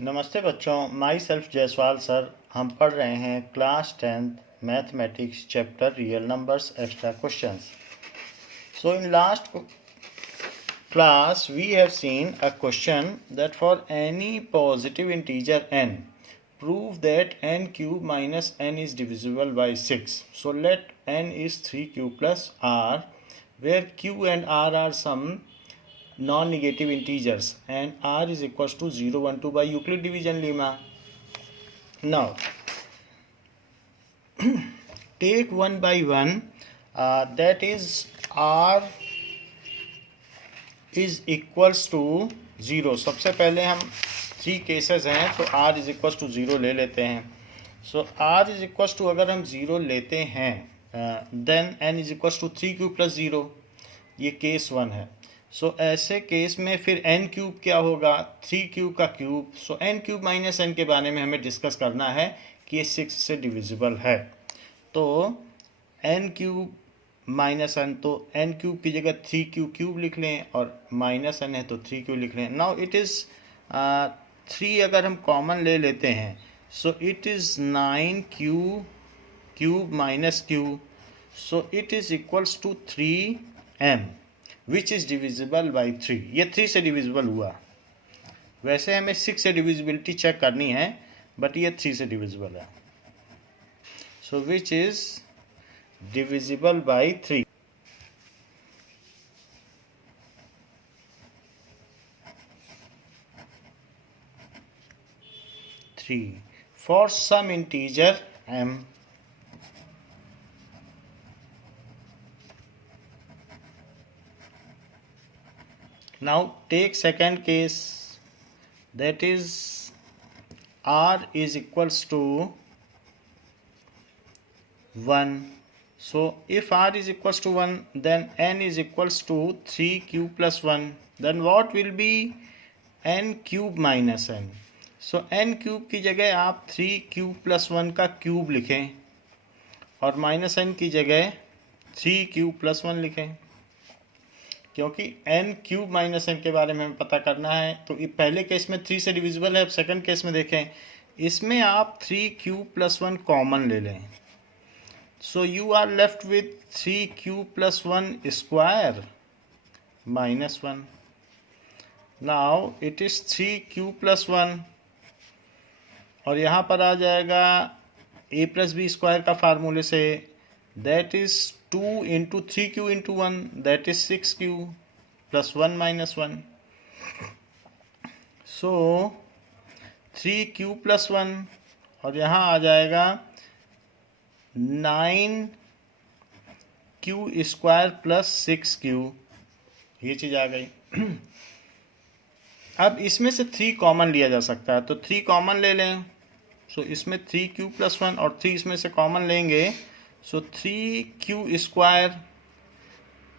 नमस्ते बच्चों, my self Jaiswal sir. हम पढ़ रहे हैं class 10th mathematics chapter real numbers extra questions. So in last class we have seen a question that for any positive integer n, prove that n cube minus n is divisible by 6. So let n is 3q plus r, where q and r are some non-negative integers and r is equals to 0, 1, 2 by Euclid division lemma. Now take one by one, that is r is equals to 0. सबसे पहले हम 3 cases हैं तो r is equals to 0 ले लेते हैं. So r is equals to अगर हम 0 लेते हैं then n is equals to 3q plus 0. ये केस 1 है. सो ऐसे केस में फिर n क्यूब क्या होगा, 3q का क्यूब. सो n क्यूब माइनस n के बारे में हमें डिस्कस करना है कि ये 6 से डिविजिबल है. तो n क्यूब माइनस n, तो n क्यूब की जगह 3q क्यूब लिख लें और माइनस n है तो 3q लिख लें. नाउ इट इज़ 3 अगर हम कॉमन ले लेते हैं so it is 9q cube minus q. So it is equals to 3m which is divisible by 3. ये 3 से डिविजिबल हुआ. वैसे हमें 6 से डिविजिबिलिटी चेक करनी है बट ये 3 से डिविजिबल है. So which is divisible by 3. For some integer m. Now take second case, that is r is equals to 1. So if r is equals to 1 then n is equals to 3q plus 1. Then what will be n cube minus n. So n cube की जगह आप 3q plus 1 का cube लिखें और minus n की जगह 3q plus 1 लिखें, क्योंकि n क्यूब माइनस n के बारे में हमें पता करना है. तो पहले केस में 3 से डिविजिबल है. अब सेकंड केस में देखें, इसमें आप 3q plus 1 कॉमन ले लें. So you are left with 3q plus 1 square minus 1. Now it is 3q plus 1 और यहाँ पर आ जाएगा a प्लस बी स्क्वायर का फार्मूले से, that is 2 into 3q into 1, that is 6q plus 1 minus 1. So 3q plus 1 और यहाँ आ जाएगा 9q स्क्वायर प्लस 6q. ये चीज़ आ गई. अब इसमें से 3 कॉमन लिया जा सकता है तो 3 कॉमन ले लें. सो इसमें 3q प्लस 1 और 3 इसमें से कॉमन लेंगे. सो 3q स्क्वायर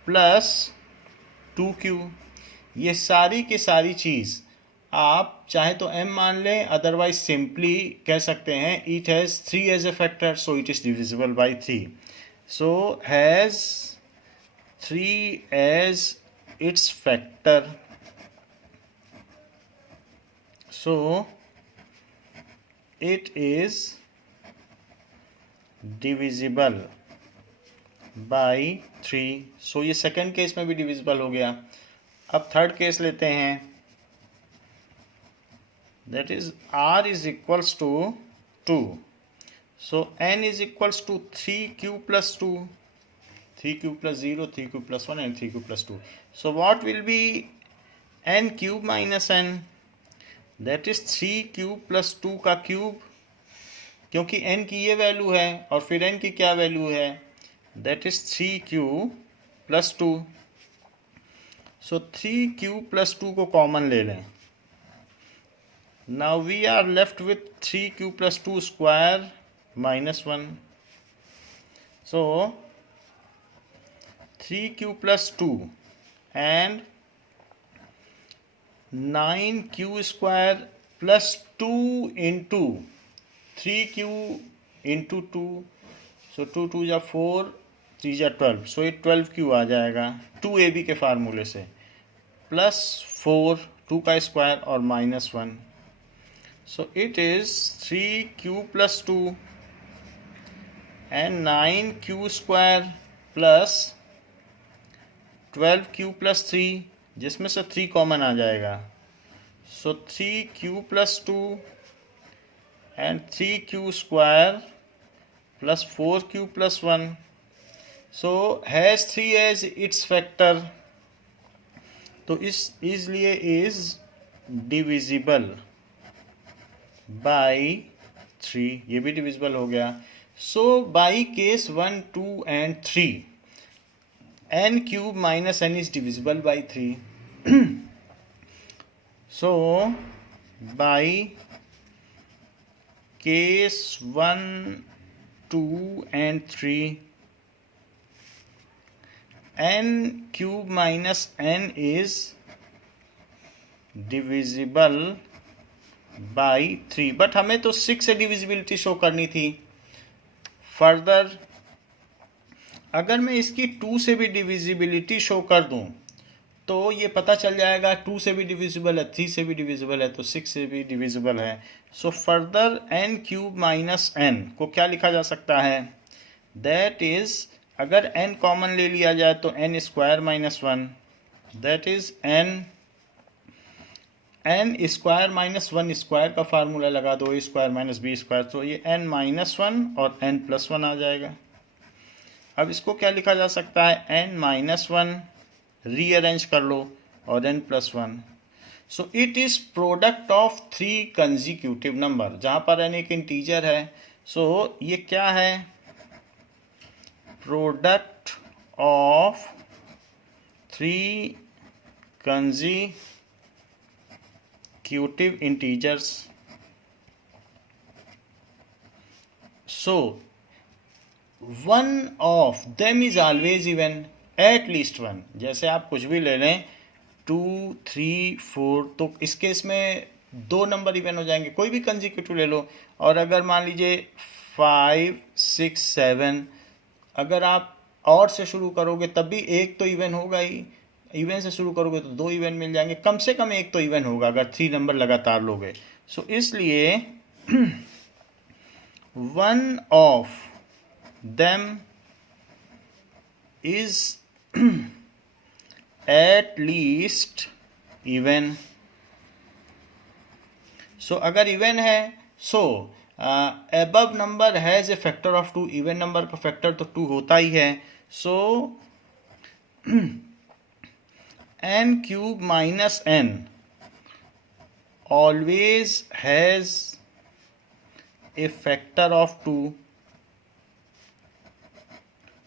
प्लस 2q. ये सारी की सारी चीज़ आप चाहे तो m मान लें, अदरवाइज सिंपली कह सकते हैं it has 3 as a factor so it is divisible by 3. So has 3 as its factor. So it is divisible by 3. So ये सेकंड केस में भी डिविजिबल हो गया. अब थर्ड केस लेते हैं, that is r is equals to 2. So n is equals to 3q plus 2, 3q plus 0, 3q plus 1 and 3q plus 2. So what will be n cube minus n, that is 3q plus 2 का cube, क्योंकि n की ये value है और फिर n की क्या value है, that is 3q plus 2. So 3q plus 2 को कॉमन ले लें. Now we are left with 3q plus 2 square minus 1. So 3q plus 2 and 9q square plus 2 into 3q into 2. So 2 2 या 4, 3 या 12. सो ये 12q आ जाएगा 2ab के फार्मूले से, प्लस 4 2 का स्क्वायर और minus 1. So it is 3q plus 2 and 9q square plus 12q plus 3, जिसमें से 3 कॉमन आ जाएगा. So 3q plus 2 and 3q square plus 4q plus 1. So has 3 as its factor. तो इसलिए is divisible by 3, ये भी divisible हो गया. So by case 1, 2 and 3, n cube minus n is divisible by 3. So by case 1, 2 and 3, n cube minus n is divisible by 3. But हमें तो 6 से divisibility show करनी थी. फर्दर अगर मैं इसकी 2 से भी डिविजिबिलिटी शो कर दूं तो ये पता चल जाएगा 2 से भी डिविजिबल है, 3 से भी डिविजिबल है, तो 6 से भी डिविजिबल है. So further n cube minus n को क्या लिखा जा सकता है? दैट इज, अगर n कॉमन ले लिया जाए तो n square minus 1, that is n square minus 1 square का फार्मूला लगा दो, a square minus B square, तो ये n माइनस 1 और n प्लस 1 आ जाएगा. अब इसको क्या लिखा जा सकता है? n माइनस 1 रीअरेंज कर लो और n plus 1. So it is product of 3 consecutive number, जहां पर n एक इंटीजर है. सो ये क्या है? Product of 3 consecutive integers. So one of them is always even, at least one. जैसे आप कुछ भी ले लें 2, 3, 4, तो इस केस में 2 नंबर इवन हो जाएंगे. कोई भी कंजिक्यूटिव ले लो. और अगर मान लीजिए 5, 6, 7, अगर आप और से शुरू करोगे तब भी एक तो इवन होगा ही. इवन से शुरू करोगे तो 2 इवन मिल जाएंगे, कम से कम एक तो इवन होगा अगर 3 नंबर लगातार लोगे. सो इसलिए one of them is at least even. So अगर इवन है, so above number has a factor of 2, even number का फैक्टर तो 2 होता ही है. सो n cube minus n always has a factor of 2.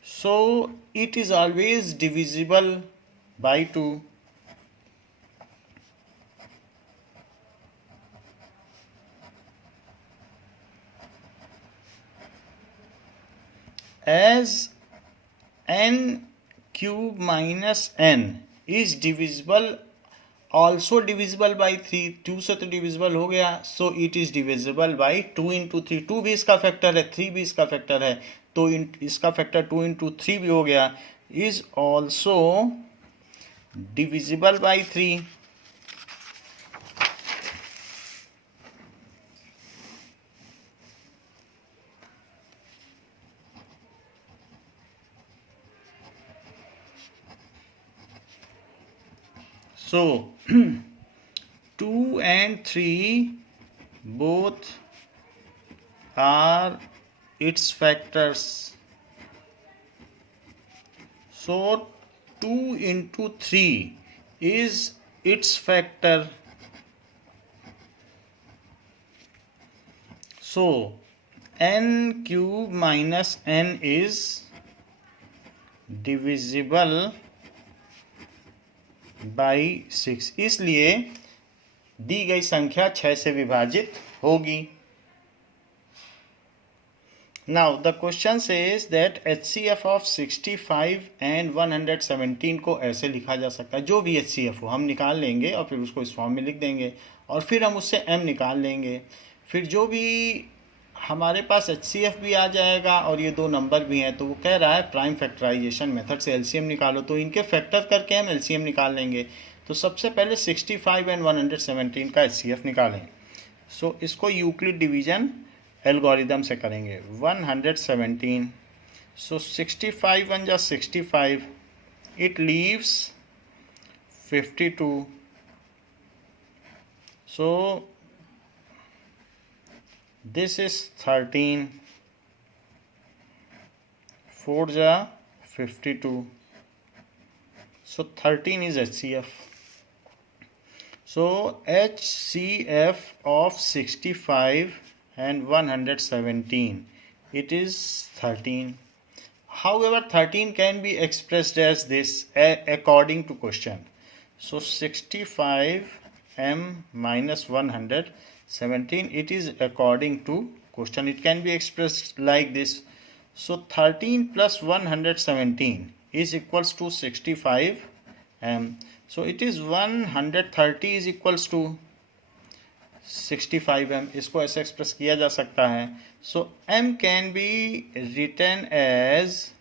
So it is always divisible by 2. As n cube minus n is divisible, also divisible by 3, 2 से तो divisible हो गया. So it is divisible by 2 into 3. 2 भी इसका factor है, 3 भी इसका factor है, तो इसका फैक्टर 2 into 3 भी हो गया. is also divisible by 3. So 2 and 3 both are its factors. So 2 into 3 is its factor. So n cube minus n is divisible by 6, इसलिए दी गई संख्या 6 से विभाजित होगी. Now the question says that HCF of 65 and 117 को ऐसे लिखा जा सकता है. जो भी HCF हो हम निकाल लेंगे और फिर उसको इस फॉर्म में लिख देंगे और फिर हम उससे m निकाल लेंगे. फिर जो भी हमारे पास HCF भी आ जाएगा और ये 2 नंबर भी हैं, तो वो कह रहा है प्राइम फैक्टराइजेशन मेथड से LCM निकालो, तो इनके फैक्टर करके हम LCM निकाल लेंगे. तो सबसे पहले 65 एंड 117 का HCF निकालें. सो इसको यूक्लिड डिवीजन एल्गोरिदम से करेंगे। 117, सो 65 1 जा 65, it leaves 52, so this is 13, 4 जा 52, so 13 is HCF. So HCF of 65 and 117, it is 13. However, 13 can be expressed as this according to question. So 65m minus 117, it is according to question. It can be expressed like this. So 13 plus 117 is equals to 65m. So it is 130 is equals to 65m. इसको ऐसे express किया जा सकता है. So m can be written as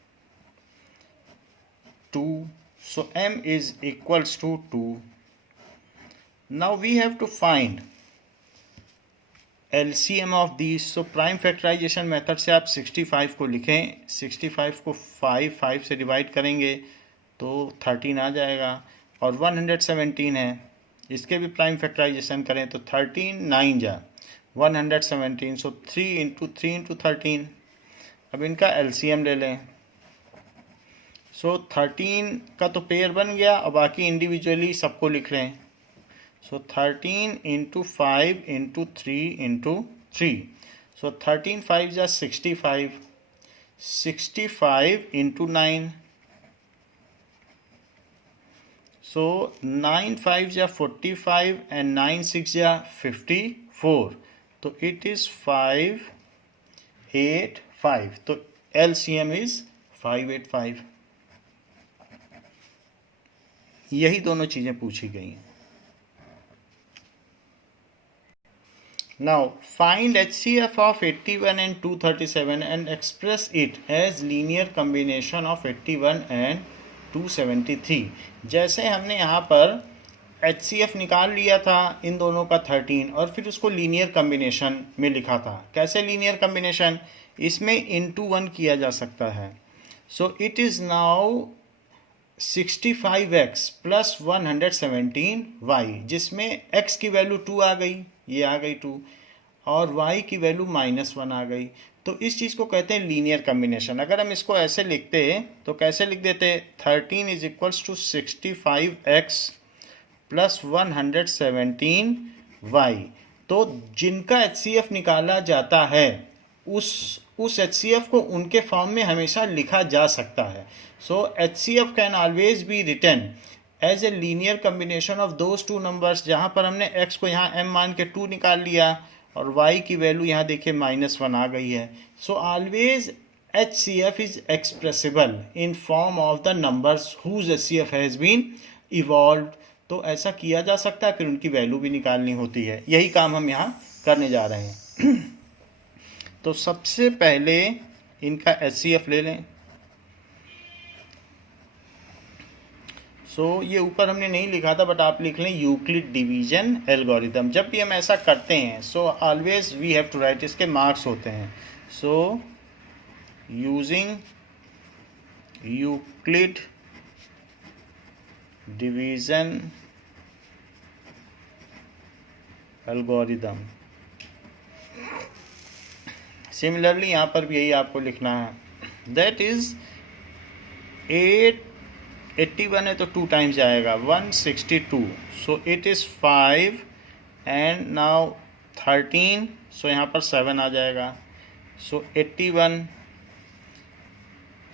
2. So m is equals to 2. Now we have to find LCM of these. So prime factorization method से आप 65 को लिखें. 65 को 5 से डिवाइड करेंगे तो 13 आ जाएगा. और 117 है, इसके भी प्राइम फैक्टराइजेशन करें तो 13 9 जा 117. सो 3 इंटू 13. अब इनका LCM ले लें. सो 13 का तो पेयर बन गया और बाकी इंडिविजुअली सबको लिख रहे हैं. So 13 into 5 into 3 into 3. So 13 5 is 65. 65 into 9. So 9 5 is 45 and 9 6 is 54. So it is 5 8 5. So LCM is 585. यही दोनों चीजें पूछी गई हैं. Now find HCF of 81 and 237 and express it as linear combination of 81 and 273. जैसे हमने यहाँ पर HCF निकाल लिया था इन दोनों का 13 और फिर उसको लीनियर कम्बिनेशन में लिखा था. कैसे लीनियर कम्बिनेशन? इसमें into 1 किया जा सकता है. So it is now 65x plus 117y, जिसमें x की वैल्यू 2 आ गई, ये आ गई 2, और y की वैल्यू -1 आ गई. तो इस चीज़ को कहते हैं लीनियर कम्बिनेशन. अगर हम इसको ऐसे लिखते तो कैसे लिख देते? 13 is equals to 65x plus 117y. तो जिनका HCF निकाला जाता है उस HCF को उनके फॉर्म में हमेशा लिखा जा सकता है. So HCF can always be written as a linear combination of those two numbers. जहाँ पर हमने x को यहाँ m मान के 2 निकाल लिया और y की वैल्यू यहाँ देखिए -1 आ गई है. So always HCF is expressible in form of the numbers whose HCF has been evolved. तो ऐसा किया जा सकता है, फिर उनकी वैल्यू भी निकालनी होती है. यही काम हम यहाँ करने जा रहे हैं. तो सबसे पहले इनका HCF ले लें. ये ऊपर हमने नहीं लिखा था बट आप लिख लें यूक्लिड डिवीजन एल्गोरिदम. जब भी हम ऐसा करते हैं always we have to write, इसके मार्क्स होते हैं. Using Euclid division algorithm. Similarly यहाँ पर भी यही आपको लिखना है. दैट इज 81 है तो 2 टाइम्स जाएगा 162. So it is 5 and now 13. So यहाँ पर 7 आ जाएगा. So 81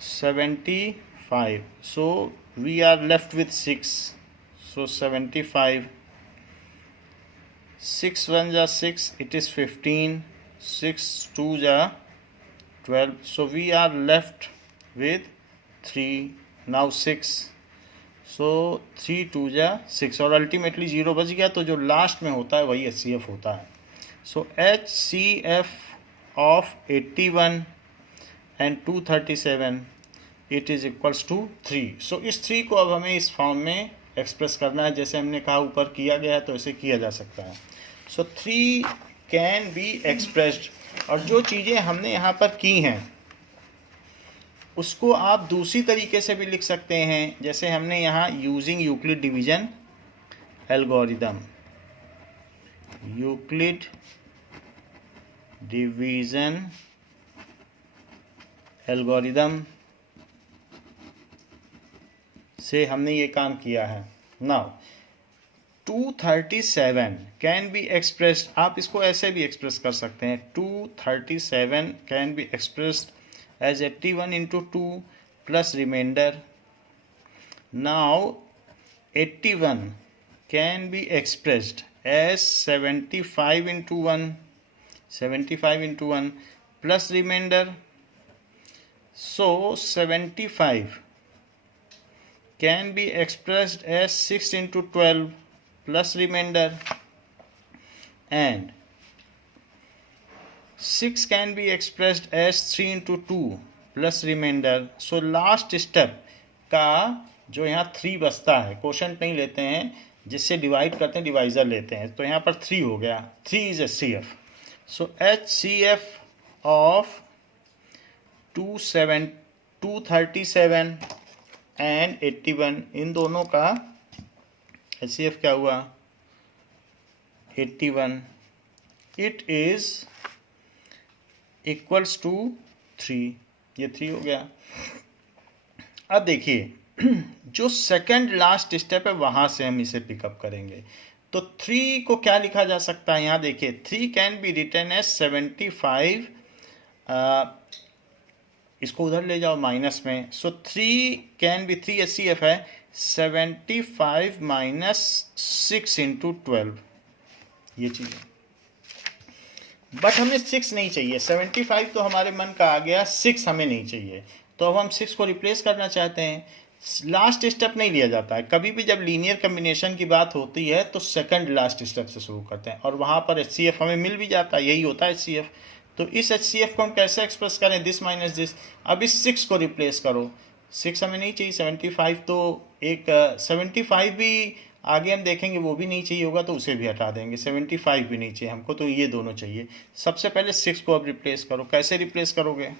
75. So we are left with 6. So 75. 6 1 जा 6, इट इज़ 15. 6 2 जा 12. So we are left with 3. Now 6. So 3 2 जा 6 और अल्टीमेटली 0 बच गया. तो जो लास्ट में होता है वही HCF होता है. So HCF of 81 and 237 it is equals to 3. So इस 3 को अब हमें इस फॉर्म में एक्सप्रेस करना है. जैसे हमने कहा ऊपर किया गया है तो इसे किया जा सकता है. सो 3 कैन बी एक्सप्रेस्ड, और जो चीज़ें हमने यहाँ पर की हैं उसको आप दूसरी तरीके से भी लिख सकते हैं, जैसे हमने यहाँ using Euclid division algorithm, Euclid division algorithm से हमने ये काम किया है। नाउ 237 कैन बी एक्सप्रेस्ड, आप इसको ऐसे भी एक्सप्रेस कर सकते हैं, 237 can be expressed as 81 into 2 plus remainder. Now 81 can be expressed as 75 into 1, 75 into 1 plus remainder. So 75 can be expressed as 6 into 12 plus remainder, and 6 can be expressed as 3 into 2 plus remainder. So last step का जो यहाँ 3 बचता है, quotient नहीं लेते हैं, जिससे divide करते हैं डिवाइजर लेते हैं, तो यहाँ पर 3 हो गया, 3 is HCF. So HCF of 237 and 81, इन दोनों का HCF क्या हुआ, 81. इट इज इक्वल्स टू 3, ये 3 हो गया. अब देखिए जो सेकंड लास्ट स्टेप है वहां से हम इसे पिकअप करेंगे. तो 3 को क्या लिखा जा सकता है, यहाँ देखिए 3 कैन बी रिटन एज 75, इसको उधर ले जाओ माइनस में. सो 3 कैन बी 3 HCF है 75 माइनस 6 इंटू 12, ये चीज़. बट हमें 6 नहीं चाहिए, 75 तो हमारे मन का आ गया, 6 हमें नहीं चाहिए. तो अब हम 6 को रिप्लेस करना चाहते हैं. लास्ट स्टेप नहीं लिया जाता है कभी भी, जब लीनियर कम्बिनेशन की बात होती है तो सेकंड लास्ट स्टेप से शुरू करते हैं, और वहाँ पर HCF हमें मिल भी जाता है, यही होता है HCF. तो इस HCF को हम कैसे एक्सप्रेस करें, दिस माइनस दिस. अब इस 6 को रिप्लेस करो, 6 हमें नहीं चाहिए, 75 तो एक 75 भी आगे हम देखेंगे वो भी नहीं चाहिए होगा, तो उसे भी हटा देंगे. 75 भी नहीं चाहिए हमको, तो ये दोनों चाहिए. सबसे पहले 6 को अब रिप्लेस करो. कैसे रिप्लेस करोगे,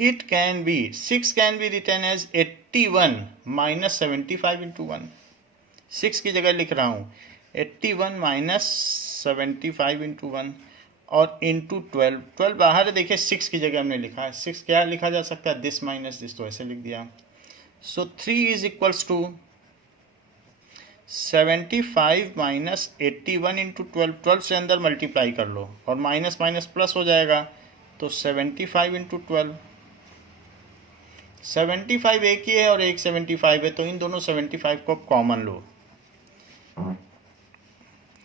it can be 6 can be written as 81 minus 75 into 1. 6 की जगह लिख रहा हूँ 81 माइनस 75 इंटू 1 और इंटू 12. 12 बाहर है, देखिए 6 की जगह हमने लिखा है. 6 क्या लिखा जा सकता है, दिस माइनस दिस, तो ऐसे लिख दिया. So 3 is equals to 75 minus 81 into 12. 12 से अंदर मल्टीप्लाई कर लो और माइनस माइनस प्लस हो जाएगा, तो 75 इंटू 12. 75 एक ही है और एक 75 है, तो इन दोनों 75 को कॉमन लो.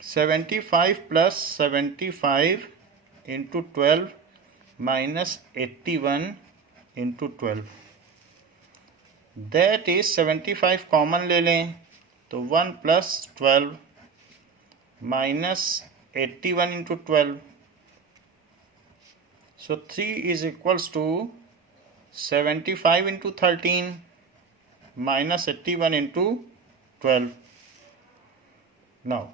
75 plus 75 into 12 minus 81 into 12, that is 75 common ले लें तो 1 plus 12 minus 81 into 12. So 3 is equals to 75 into 13 minus 81 into 12. Now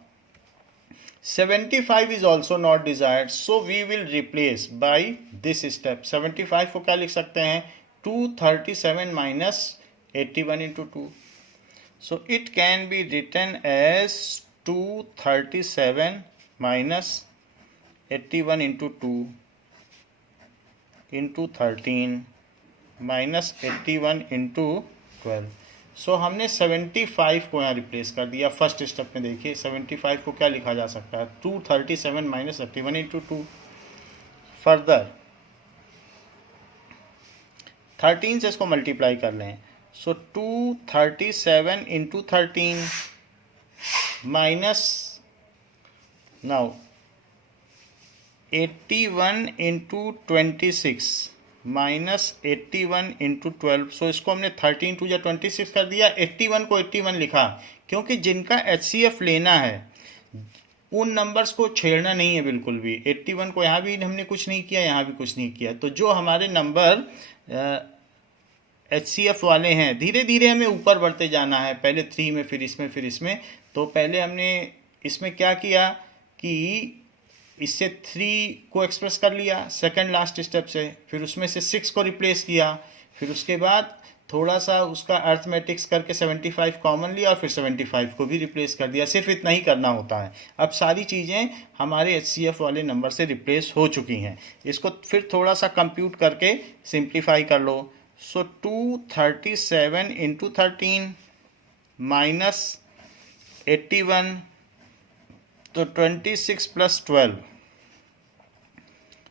75 is also not desired, so we will replace by this step. 75 को क्या लिख सकते हैं, 237 minus 81 into 2. So it can be written as 237 minus 81 into 2 into 13 minus 81 into 12. सो हमने 75 को यहाँ replace कर दिया. फर्स्ट स्टेप में देखिए 75 को क्या लिखा जा सकता है, 237 माइनस 81 इंटू 2. फर्दर 13 से इसको मल्टीप्लाई कर लें, सो 237 into 13 minus now 81 into 26 minus 81 into 12. सो इसको हमने 13 टू या 26 कर दिया, 81 को 81 लिखा, क्योंकि जिनका HCF लेना है उन नंबर्स को छेड़ना नहीं है बिल्कुल भी. 81 को यहाँ भी हमने कुछ नहीं किया, यहाँ भी कुछ नहीं किया. तो जो हमारे नंबर HCF वाले हैं, धीरे धीरे हमें ऊपर बढ़ते जाना है, पहले 3 में फिर इसमें फिर इसमें. तो पहले हमने इसमें क्या किया कि इससे 3 को एक्सप्रेस कर लिया सेकंड लास्ट स्टेप से, फिर उसमें से 6 को रिप्लेस किया, फिर उसके बाद थोड़ा सा उसका अर्थमेटिक्स करके 75 कॉमन लिया और फिर 75 को भी रिप्लेस कर दिया। सिर्फ इतना ही करना होता है। अब सारी चीज़ें हमारे HCF वाले नंबर से रिप्लेस हो चुकी हैं। इसको फिर थोड़ा सा कंप्यूट करके सिंप्लीफाई कर लो। सो 237 इंटू 13 माइनस 81, तो 26 plus 12,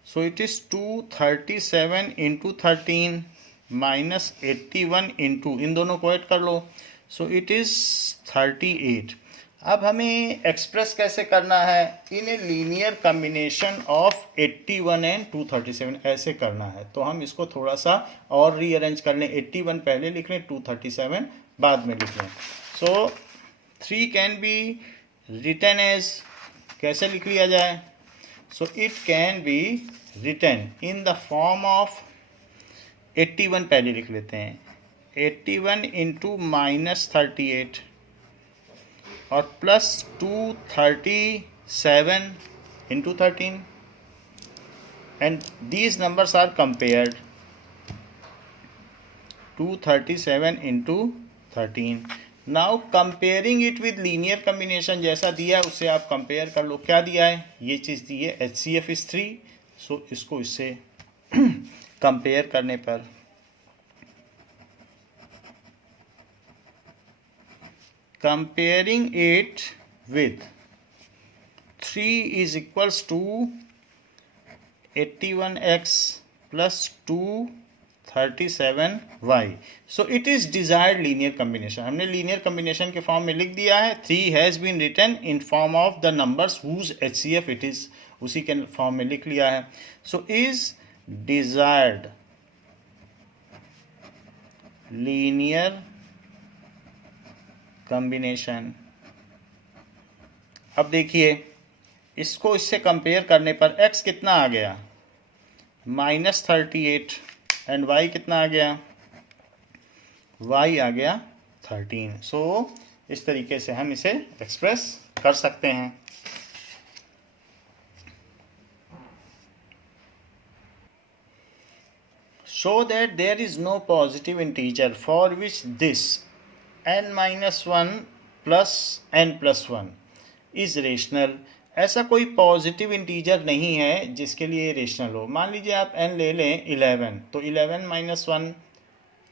so it is 237 into 13 minus 81 into, इन दोनों को ऐड कर लो, सो इट इज़ 38। अब हमें एक्सप्रेस कैसे करना है, in a linear combination of 81 and 237 ऐसे करना है। तो हम इसको थोड़ा सा और रीअरेंज कर लें, 81 पहले लिख लें, 237 बाद में लिख लें। So 3 can be written as, कैसे लिख लिया जाए, so it can be written in the form of 81 पहले लिख लेते हैं, 81 इंटू माइनस 38 और plus 237 into 13 and these numbers are compared, 237 into 13। Now comparing it with linear combination, जैसा दिया है उससे आप कंपेयर कर लो। क्या दिया है, ये चीज़ दी है HCF इज 3, सो इसको इससे कंपेयर करने पर comparing it with 3 is equals to 81x plus 237y, so it is desired linear combination. हमने लीनियर कम्बिनेशन के फॉर्म में लिख दिया है, 3 has been written in form of the numbers whose HCF it is, उसी के फॉर्म में लिख लिया है। So is desired linear combination. अब देखिए इसको इससे कंपेयर करने पर x कितना आ गया, -38, एंड y कितना आ गया, y आ गया 13। सो इस तरीके से हम इसे एक्सप्रेस कर सकते हैं। Show that there is no positive integer for which this n-1 plus n+1 is rational। ऐसा कोई पॉजिटिव इंटीजर नहीं है जिसके लिए रेशनल हो। मान लीजिए आप n ले लें 11, तो 11 - 1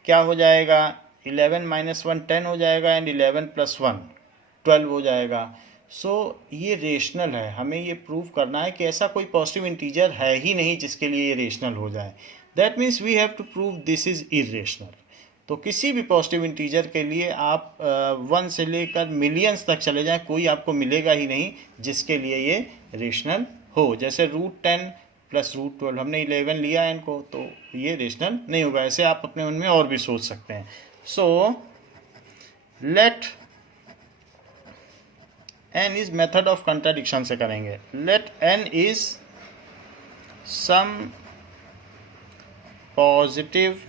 क्या हो जाएगा, 11 - 1 10 हो जाएगा, एंड 11 + 1 12 हो जाएगा। सो ये रेशनल है। हमें ये प्रूव करना है कि ऐसा कोई पॉजिटिव इंटीजर है ही नहीं जिसके लिए ये रेशनल हो जाए। That means we have to prove this is irrational. तो किसी भी पॉजिटिव इंटीजर के लिए आप 1 से लेकर मिलियंस तक चले जाएं, कोई आपको मिलेगा ही नहीं जिसके लिए ये रेशनल हो। जैसे √10 प्लस √12, हमने 11 लिया इनको, तो ये रेशनल नहीं होगा। ऐसे आप अपने मन में और भी सोच सकते हैं। So let n is method of contradiction से करेंगे। Let n is some positive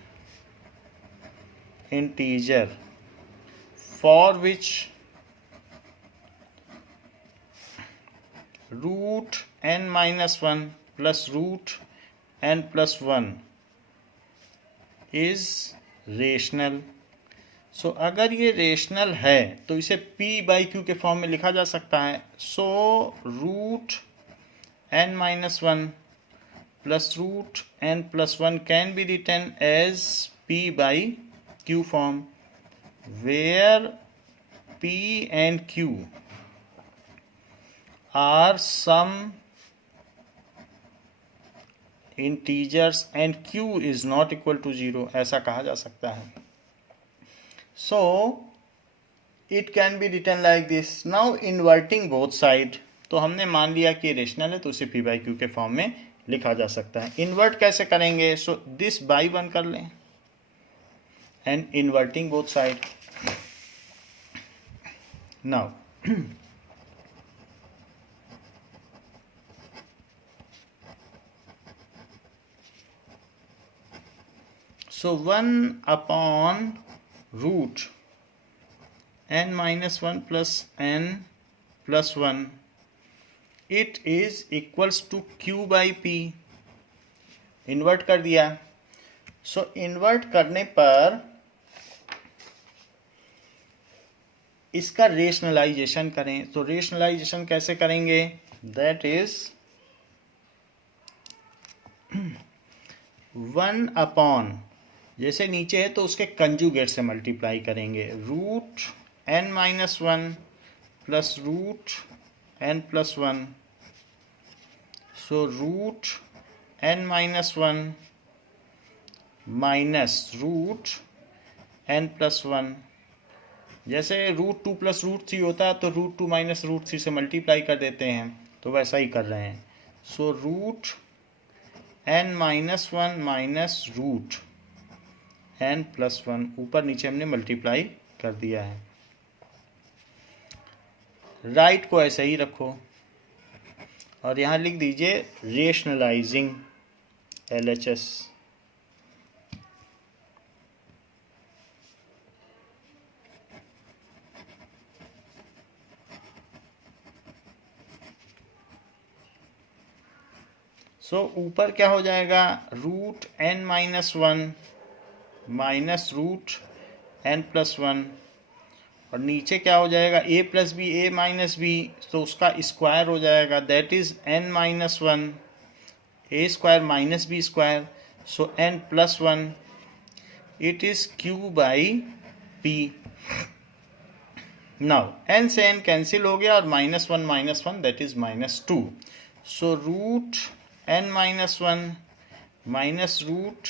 integer for which √n-1 plus √n+1 is rational। सो अगर ये रेशनल है तो इसे p/q के फॉर्म में लिखा जा सकता है। सो √n-1 plus √n+1 can be written as p/q form, where p and q are some integers and q is not equal to 0, ऐसा कहा जा सकता है। So it can be written like this। Now inverting both side, तो हमने मान लिया कि रेशनल है तो उसे p/q के फॉर्म में लिखा जा सकता है। इन्वर्ट कैसे करेंगे, सो दिस बाई 1 कर लें and inverting both side। Now so 1/√n-1 plus n plus 1 it is equals to q by पी। इन्वर्ट कर दिया। सो इन्वर्ट करने पर इसका रेशनलाइजेशन करें। तो रेशनलाइजेशन कैसे करेंगे? दैट इज 1 अपॉन, जैसे नीचे है तो उसके कंजुगेट से मल्टीप्लाई करेंगे, root n minus 1 plus root n plus 1। So root n minus 1 minus root n plus 1। जैसे रूट 2 प्लस रूट 3 होता है तो रूट 2 माइनस रूट 3 से मल्टीप्लाई कर देते हैं, तो वैसा ही कर रहे हैं। So root n minus 1 minus root n plus 1, ऊपर नीचे हमने मल्टीप्लाई कर दिया है। राइट को ऐसे ही रखो और यहाँ लिख दीजिए रेशनलाइजिंग LHS। सो ऊपर क्या हो जाएगा? Root n minus 1 minus root n plus 1, और नीचे क्या हो जाएगा? a plus b, a minus b, तो उसका स्क्वायर हो जाएगा, that is n minus 1 a square minus B square. So n plus 1 it is q by p। Now n से n कैंसिल हो गया और minus one that is -2। So root n minus 1 minus root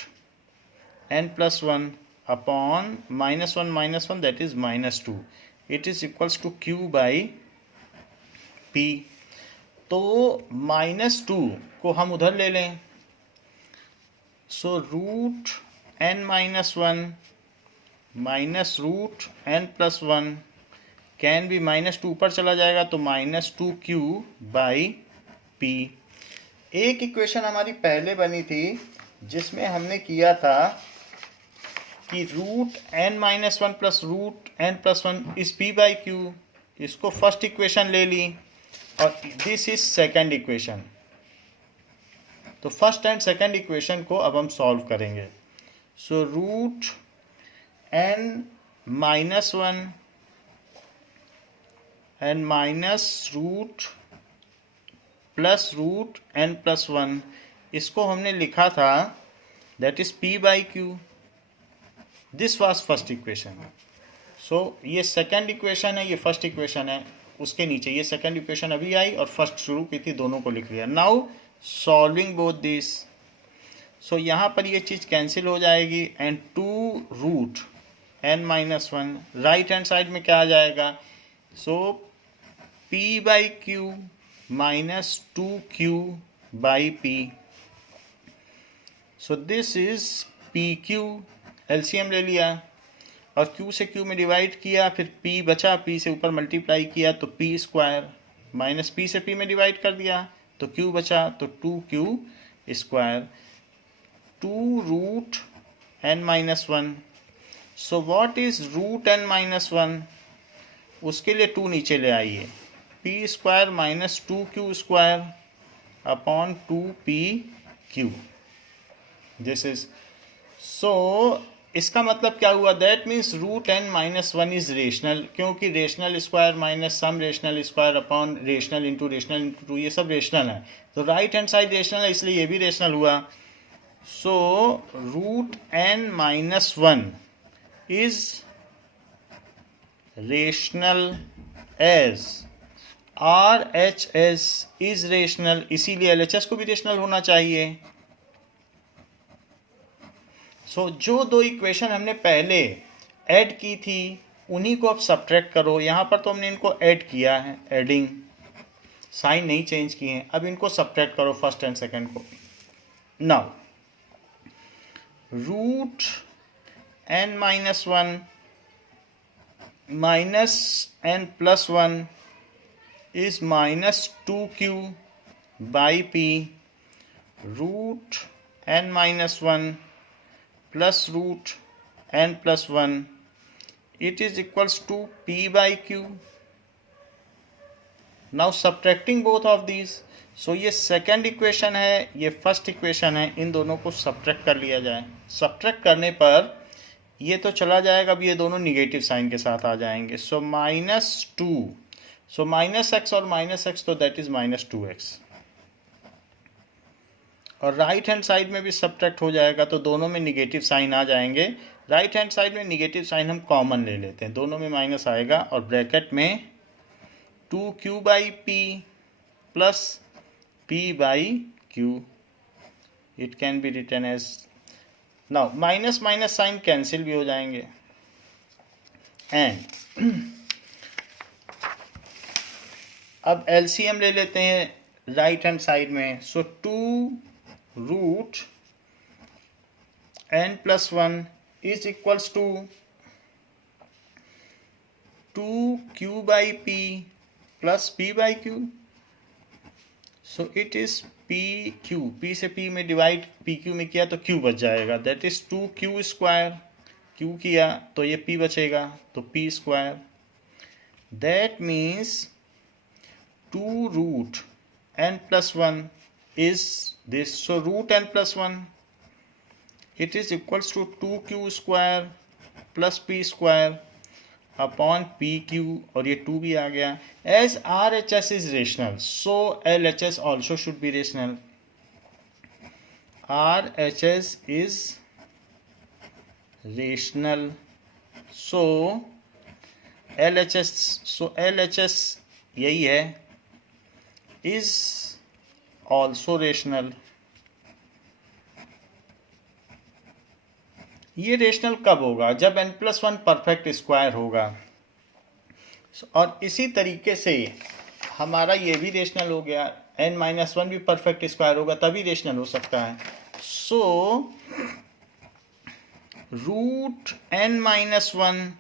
n plus 1 upon -1 that is -2, it is equals to q by p। तो -2 को हम उधर ले लें। So root n minus 1 minus root n plus 1 can be -2 ऊपर चला जाएगा तो -2q बाई p। एक इक्वेशन हमारी पहले बनी थी जिसमें हमने किया था कि root n minus 1 plus root n plus 1 is p by q। इसको फर्स्ट इक्वेशन ले ली और दिस इज सेकेंड इक्वेशन। तो फर्स्ट एंड सेकेंड इक्वेशन को अब हम सॉल्व करेंगे। So root n minus 1 and minus root plus root n plus 1, इसको हमने लिखा था that is p by q. This was first equation. So ये सेकंड इक्वेशन है, ये फर्स्ट इक्वेशन है, उसके नीचे ये सेकंड इक्वेशन अभी आई और फर्स्ट शुरू की थी, दोनों को लिख लिया। Now solving both this. So यहाँ पर ये चीज़ कैंसिल हो जाएगी and 2 root n minus 1 right hand side में क्या आ जाएगा? So p by q minus 2q by p। So this is pq, LCM ले लिया और q से q में डिवाइड किया, फिर p बचा, p से ऊपर मल्टीप्लाई किया तो p स्क्वायर, माइनस p से p में डिवाइड कर दिया तो q बचा, तो 2q square. 2 root n minus 1। So what is root n minus 1? उसके लिए 2 नीचे ले आइए, p square minus 2q square upon 2pq। This is so इसका मतलब क्या हुआ? That means root n minus 1 is rational, क्योंकि rational square minus some rational square upon rational into 2 ये सब रेशनल है। तो राइट हैंड साइड रेशनल है, इसलिए ये भी रेशनल हुआ। So root n minus 1 is rational as RHS is rational, इसीलिए LHS को भी रेशनल होना चाहिए। सो जो दो इक्वेशन हमने पहले ऐड की थी उन्हीं को अब सब्ट्रैक्ट करो। यहाँ पर तो हमने इनको ऐड किया है, एडिंग, साइन नहीं चेंज किए हैं। अब इनको सब्ट्रैक्ट करो फर्स्ट एंड सेकंड को। Now root n minus 1 minus n plus 1 is minus 2q by p। root n minus 1 plus root n plus 1 it is equals to p by q। Now subtracting both of these, so ये second equation है, ये first equation है, इन दोनों को subtract कर लिया जाए। Subtract करने पर ये तो चला जाएगा, अब ये दोनों निगेटिव साइन के साथ आ जाएंगे। सो -2, सो -x और -x तो दैट इज -2x, और राइट हैंड साइड में भी सब्ट्रैक्ट हो जाएगा, तो दोनों में निगेटिव साइन आ जाएंगे। राइट हैंड साइड में निगेटिव साइन हम कॉमन ले लेते हैं, दोनों में माइनस आएगा, और ब्रैकेट में 2q/p plus p/q, it can be written as, now minus minus sign cancel भी हो जाएंगे, एंड अब एलसीएम ले लेते हैं राइट हैंड साइड में। So 2√n + 1 is equals to 2q/p plus p/q, so it is pq, p से p में डिवाइड pq में किया तो q बच जाएगा, दैट इज 2q², q किया तो ये p बचेगा, तो p², that means 2√n + 1 is this, so √n + 1 it is equals to 2q² plus p² upon pq, और ये 2 भी आ गया। As RHS is rational, so LHS also should be rational. RHS is rational, so LHS यही है, is also rational. ये rational कब होगा? जब n+1 परफेक्ट स्क्वायर होगा, और इसी तरीके से हमारा ये भी रेशनल हो गया, n-1 भी परफेक्ट स्क्वायर होगा तभी रेशनल हो सकता है। सो √n-1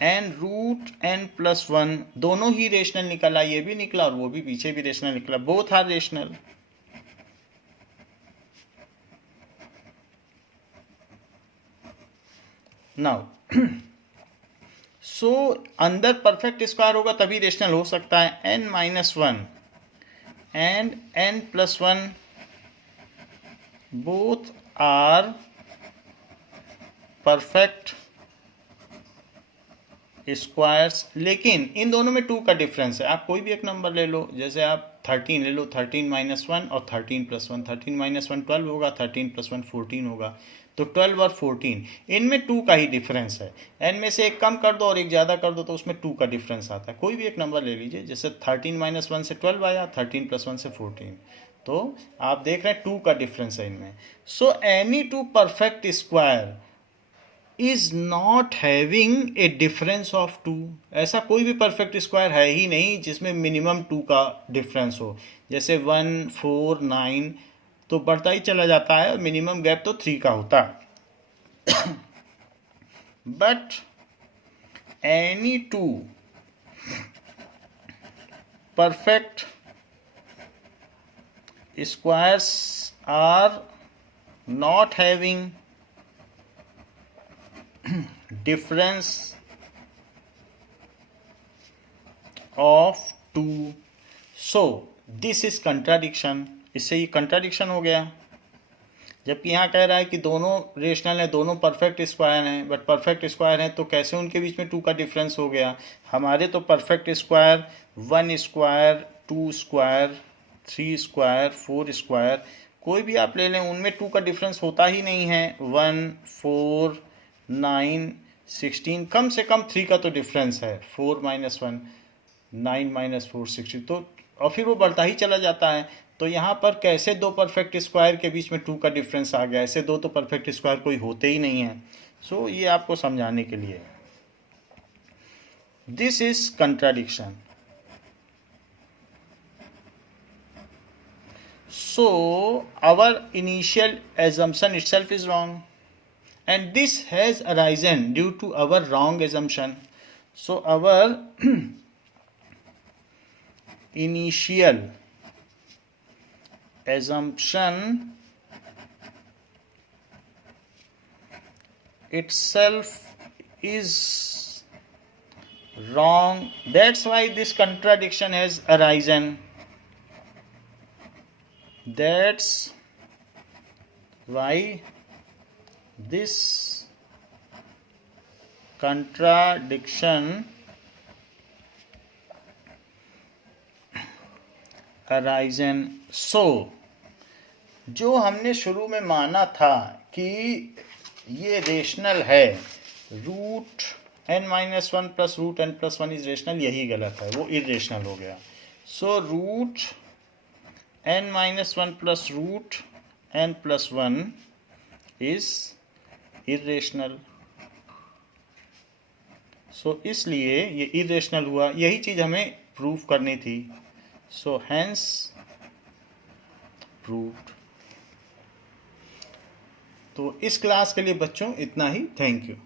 एंड √n+1 दोनों ही रेशनल निकला, ये भी निकला और वो भी पीछे भी रेशनल निकला, both are rational. Now so अंदर परफेक्ट स्क्वायर होगा तभी रेशनल हो सकता है। n-1 and n+1 both are perfect squares, लेकिन इन दोनों में 2 का डिफरेंस है। आप कोई भी एक नंबर ले लो, जैसे आप 13 ले लो, 13-1 और 13+1, 13-1 12 होगा, 13+1 14 होगा, तो 12 और 14 इनमें 2 का ही डिफरेंस है। n में से एक कम कर दो और एक ज़्यादा कर दो तो उसमें 2 का डिफरेंस आता है। कोई भी एक नंबर ले लीजिए, जैसे 13-1 से 12 आया, 13+1 से 14, तो आप देख रहे हैं 2 का डिफरेंस है इनमें। So any 2 perfect square is not having a difference of 2, ऐसा कोई भी परफेक्ट स्क्वायर है ही नहीं जिसमें मिनिमम 2 का डिफरेंस हो। जैसे 1, 4, 9 तो बढ़ता ही चला जाता है, मिनिमम गैप तो 3 का होता है। But any 2 perfect squares are not having difference of 2, so this is contradiction, इससे ये contradiction हो गया। जबकि यहाँ कह रहा है कि दोनों रेशनल हैं, दोनों परफेक्ट स्क्वायर हैं, बट परफेक्ट स्क्वायर हैं तो कैसे उनके बीच में 2 का डिफरेंस हो गया? हमारे तो perfect square 1 square, 2 square, 3 square, 4 square कोई भी आप ले लें, उनमें 2 का डिफरेंस होता ही नहीं है। 1, 4, 9, 16, कम से कम 3 का तो डिफरेंस है। 4 - 1, 9 - 4, 16, तो और फिर वो बढ़ता ही चला जाता है। तो यहाँ पर कैसे 2 परफेक्ट स्क्वायर के बीच में 2 का डिफरेंस आ गया? ऐसे 2 तो परफेक्ट स्क्वायर कोई होते ही नहीं है। सो ये आपको समझाने के लिए, this is contradiction. So our initial assumption itself is wrong, and this has arisen due to our wrong assumption. So our initial assumption itself is wrong. That's why this contradiction has arisen. That's why this contradiction arisen. So जो हमने शुरू में माना था कि ये rational है, root n minus one plus root n plus one is rational, यही गलत है, वो इरेशनल हो गया. So root n minus one plus root n plus one is irrational. So इसलिए ये इरेशनल हुआ, यही चीज़ हमें प्रूव करनी थी. So hence proved. तो इस क्लास के लिए बच्चों इतना ही. Thank you.